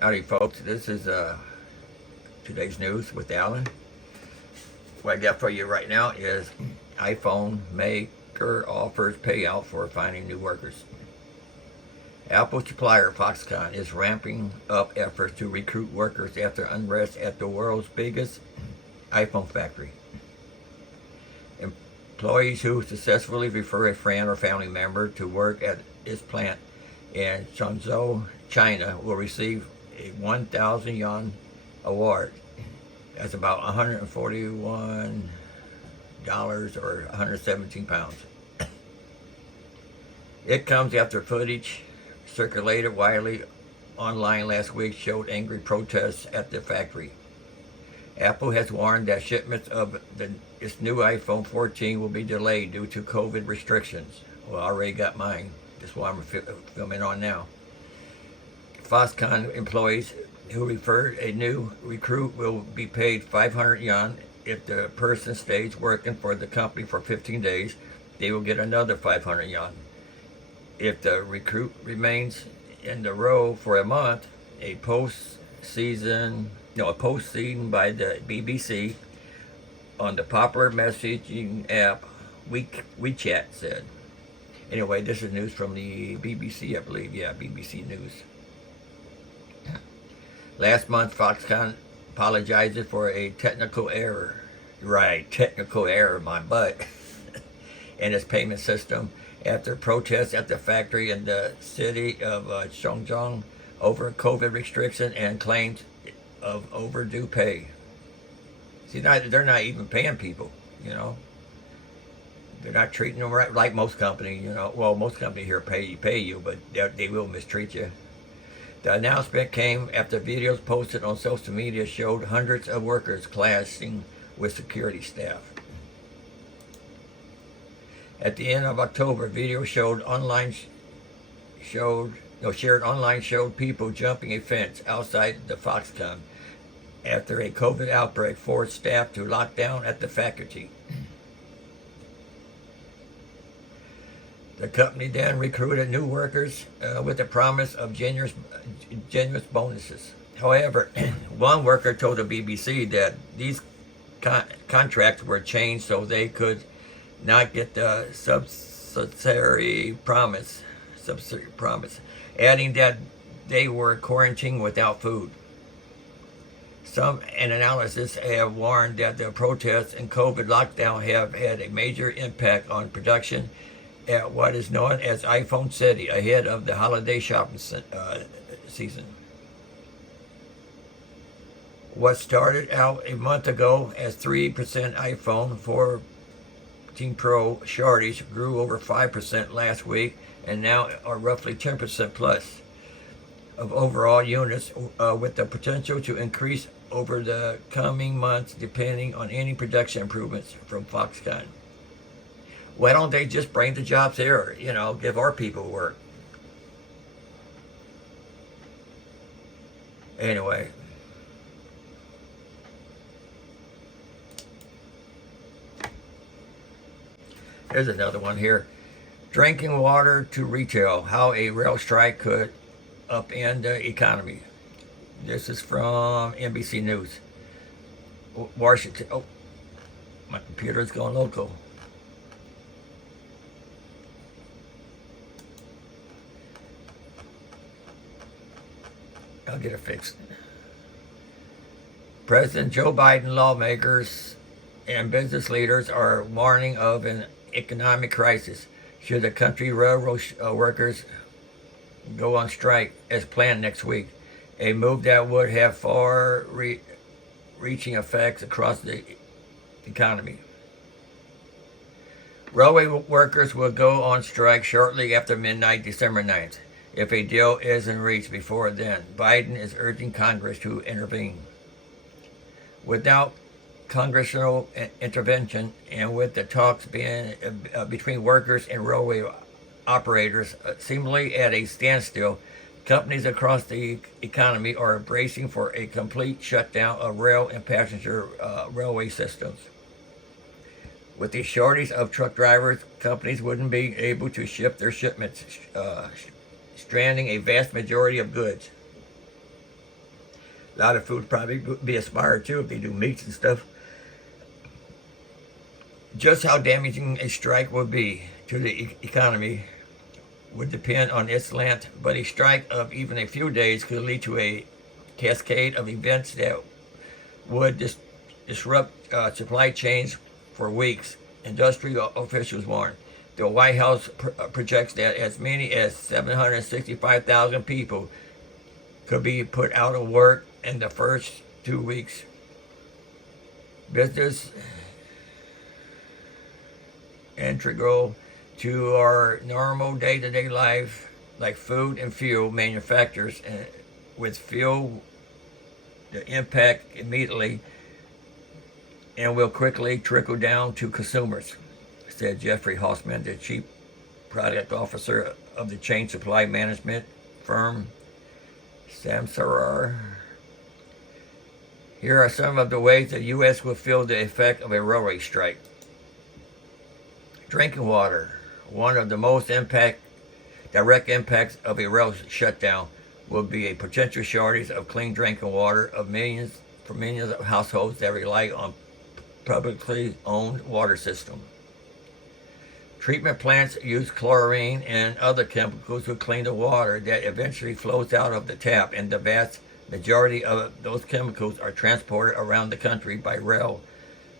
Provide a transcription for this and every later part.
Howdy folks, this is today's news with Alan. What I got for you right now is iPhone maker offers payout for finding new workers. Apple supplier Foxconn is ramping up efforts to recruit workers after unrest at the world's biggest iPhone factory. Employees who successfully refer a friend or family member to work at its plant in Changzhou, China will receive a 1,000 yuan award. That's about $141 or 117 pounds. It comes after footage circulated widely online last week showed angry protests at the factory. Apple has warned that shipments of its new iPhone 14 will be delayed due to COVID restrictions. Well, I already got mine. That's why I'm filming on now. Foxconn employees who referred a new recruit will be paid 500 yuan. If the person stays working for the company for 15 days, they will get another 500 yuan. If the recruit remains in the role for a month, a post-season by the BBC on the popular messaging app WeChat said. Anyway, this is news from the BBC, I believe. Yeah, BBC News. Last month, Foxconn apologized for a technical error. Right, technical error, my butt. In its payment system after protests at the factory in the city of Chongqing over COVID restriction and claims of overdue pay. See, they're not even paying people, you know. They're not treating them right, like most companies, you know. Well, most companies here pay you, but they will mistreat you. The announcement came after videos posted on social media showed hundreds of workers clashing with security staff. At the end of October, video shared online showed people jumping a fence outside the Foxconn after a COVID outbreak forced staff to lock down at the factory. The company then recruited new workers with the promise of generous bonuses. However, one worker told the BBC that these contracts were changed so they could not get the subsidiary promise, adding that they were quarantined without food. Some analysts have warned that the protests and COVID lockdown have had a major impact on production at what is known as iPhone City ahead of the holiday shopping season. What started out a month ago as 3% iPhone 14 Pro shortage grew over 5% last week and now are roughly 10% plus of overall units, with the potential to increase over the coming months depending on any production improvements from Foxconn. Why don't they just bring the jobs here, you know, give our people work? Anyway. Here's another one here. Drinking water to retail, how a rail strike could upend the economy. This is from NBC News. Washington. Oh, my computer's going loco. I'll get it fixed. President Joe Biden, lawmakers, and business leaders are warning of an economic crisis should the country railroad workers go on strike as planned next week, a move that would have far-reaching effects across the economy. Railway workers will go on strike shortly after midnight, December 9th. If a deal isn't reached before then, Biden is urging Congress to intervene. Without congressional intervention and with the talks being between workers and railway operators seemingly at a standstill, companies across the economy are bracing for a complete shutdown of rail and passenger railway systems. With the shortage of truck drivers, companies wouldn't be able to ship their shipments, stranding a vast majority of goods. A lot of food probably would be expired too if they do meats and stuff. Just how damaging a strike would be to the economy would depend on its length, but a strike of even a few days could lead to a cascade of events that would disrupt supply chains for weeks, industry officials warn. The White House projects that as many as 765,000 people could be put out of work in the first 2 weeks. Business integral to our normal day-to-day life, like food and fuel manufacturers, and with fuel, the impact immediately and will quickly trickle down to consumers, said Jeffrey Hossman, the chief product officer of the chain supply management firm Samsara. Here are some of the ways the U.S. will feel the effect of a railway strike. Drinking water. One of the most direct impacts of a rail shutdown will be a potential shortage of clean drinking water for millions of households that rely on publicly owned water system. Treatment plants use chlorine and other chemicals to clean the water that eventually flows out of the tap, and the vast majority of those chemicals are transported around the country by rail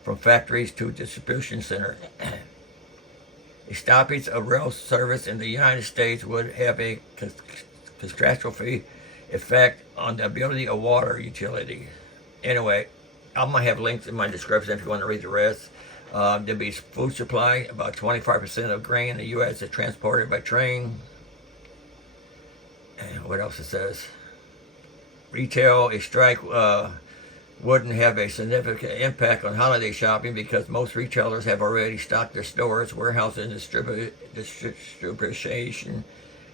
from factories to distribution centers. A stoppage of rail service in the United States would have a catastrophic effect on the ability of water utility. Anyway, I'm going to have links in my description if you want to read the rest. There'll be food supply. About 25% of grain in the U.S. is transported by train. And what else it says? Retail, a strike wouldn't have a significant impact on holiday shopping because most retailers have already stocked their stores, warehouses, and distribution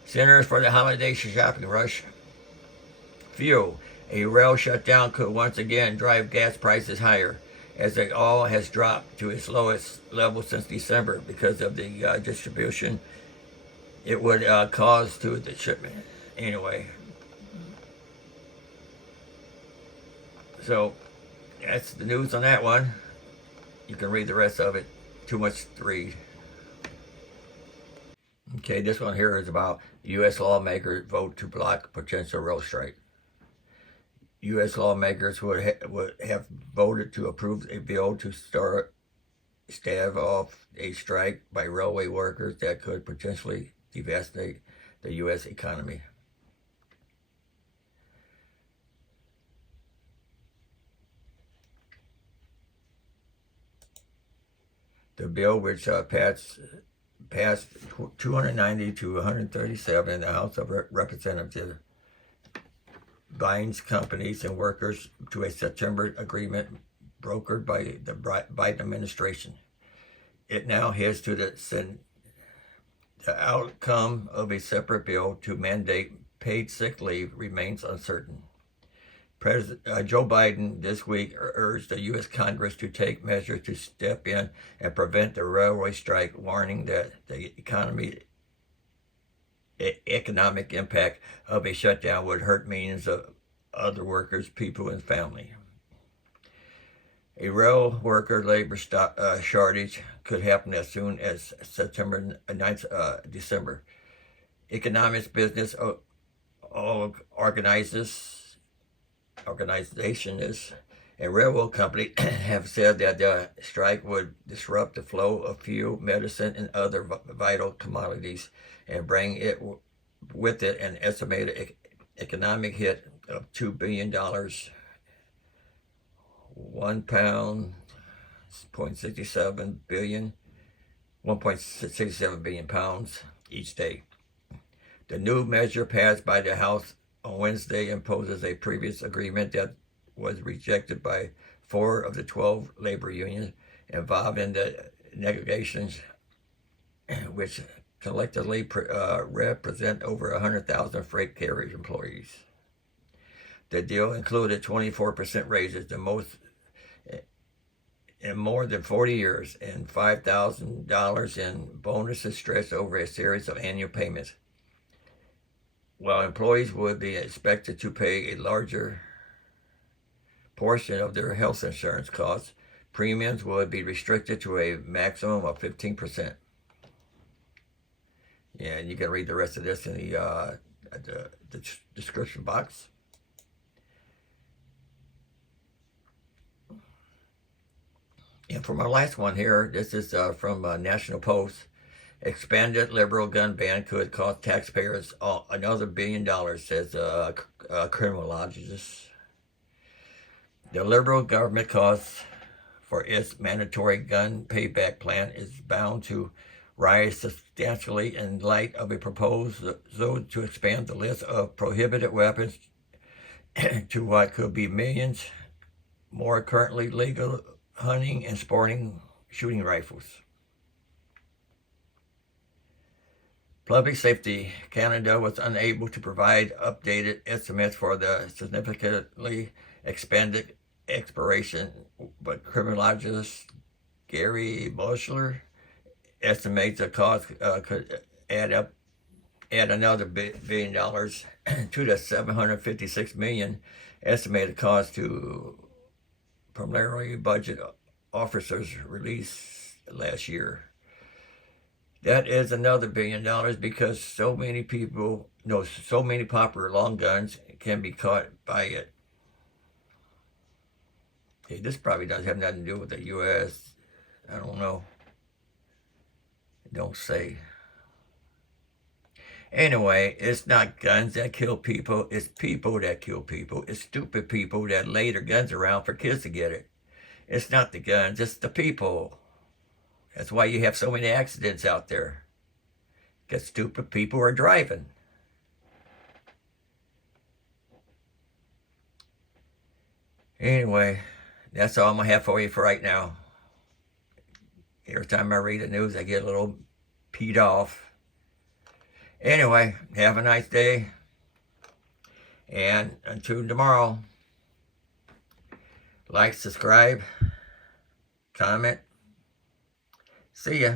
centers for the holiday shopping rush. Fuel. A rail shutdown could once again drive gas prices higher, as it all has dropped to its lowest level since December because of the distribution it would cause to the shipment. Anyway. So, that's the news on that one. You can read the rest of it. Too much to read. Okay, this one here is about U.S. lawmakers vote to block potential rail strike. U.S. lawmakers would have voted to approve a bill to stave off a strike by railway workers that could potentially devastate the U.S. economy. The bill, which passed 290 to 137 in the House of Representatives, binds companies and workers to a September agreement brokered by the Biden administration. It now heads to the Senate. The outcome of a separate bill to mandate paid sick leave remains uncertain. President Joe Biden this week urged the U.S. Congress to take measures to step in and prevent the railway strike, warning that the economic impact of a shutdown would hurt millions of other workers, people, and family. A rail worker labor shortage could happen as soon as September 9th, December. Economics business organizations and railroad companies have said that the strike would disrupt the flow of fuel, medicine, and other vital commodities and bring with it an estimated economic hit of $2 billion, £1.67 billion pounds each day. The new measure passed by the House on Wednesday imposes a previous agreement that was rejected by 4 of the 12 labor unions involved in the negotiations, which collectively represent over 100,000 freight carrier employees. The deal included 24% raises, the most in more than 40 years, and $5,000 in bonuses stretched over a series of annual payments, while employees would be expected to pay a larger portion of their health insurance costs. Premiums would be restricted to a maximum of 15%. Yeah, and you can read the rest of this in the description box. And for my last one here, this is from National Post. Expanded liberal gun ban could cost taxpayers another $1 billion, says a criminologist. The liberal government costs for its mandatory gun payback plan is bound to rise substantially in light of a proposal to expand the list of prohibited weapons to what could be millions more currently legal hunting and sporting shooting rifles. Public Safety Canada was unable to provide updated estimates for the significantly expanded expiration, but criminologist Gary Boschler estimates the cost could add another $1 billion to the $756 million estimated cost to preliminary budget officers released last year. That is another $1 billion because so many popular long guns can be caught by it. Okay, this probably doesn't have nothing to do with the U.S. I don't know. Don't say. Anyway, it's not guns that kill people. It's people that kill people. It's stupid people that lay their guns around for kids to get it. It's not the guns. It's the people. That's why you have so many accidents out there. Because stupid people are driving. Anyway, that's all I'm going to have for you for right now. Every time I read the news, I get a little peed off. Anyway, have a nice day. And until tomorrow, like, subscribe, comment. See ya.